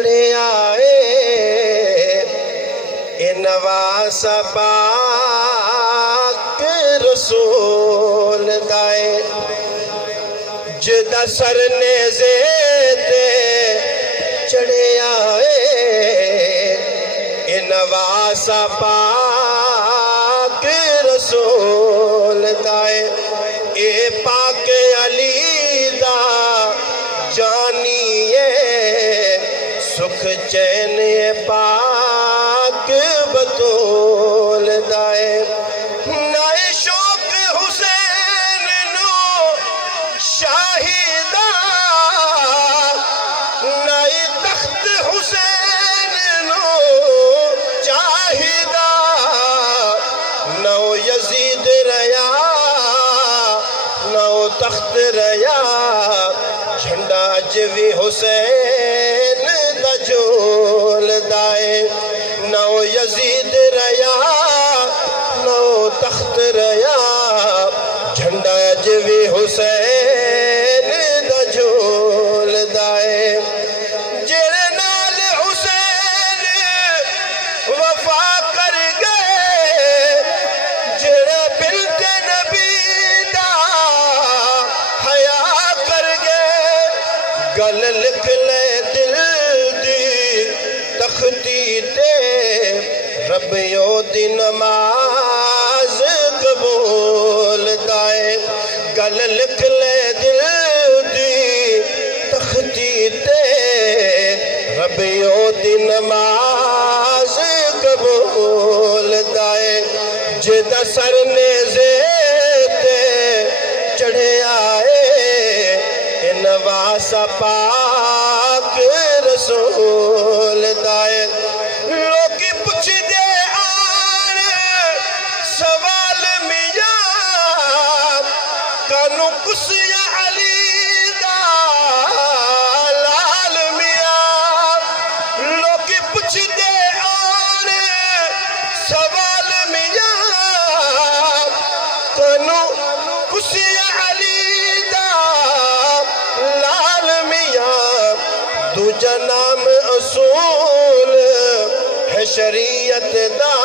چڑھے آئے اے نواز پاک رسول دائے جدہ سر نیزے تے چڑھے آئے اے نواز پاک رسول دائے اے پاک علی دا جانیے سکھ چین پاک بطول دائے نائے شوق حسین نو شاہدہ نائے تخت حسین نو چاہدہ نو یزید ریا نو تخت ریا جھنڈا جوی حسین دا جول دائے نو یزید ریا نو تخت ریا جھنڈا جوی حسین دا جول دائے جڑے نال حسین وفا کر گئے جڑے بنت نبی دا حیا کر گئے گل لکھ لے دل دی تختی تے ربیوں دی نماز قبول دائے گل لکھ لے دل دی تختی تے ربیوں دی نماز قبول دائے جدہ سر نیزے تے چڑھے آئے اے نواز پاک رسول دائے لوکی پوچھ دے آن سوال میاں کانو کس یا علی دا لال میاں لوکی پوچھ دے آن سوال میاں کانو کس یا علی دا لال میاں دوجہ نام اصول ہے شریعت دا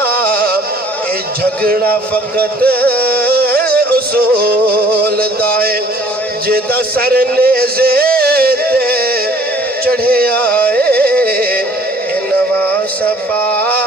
اے جھگڑا فقط اصول دائے جدہ سر نیزے تے چڑھے آئے اے نواز پاک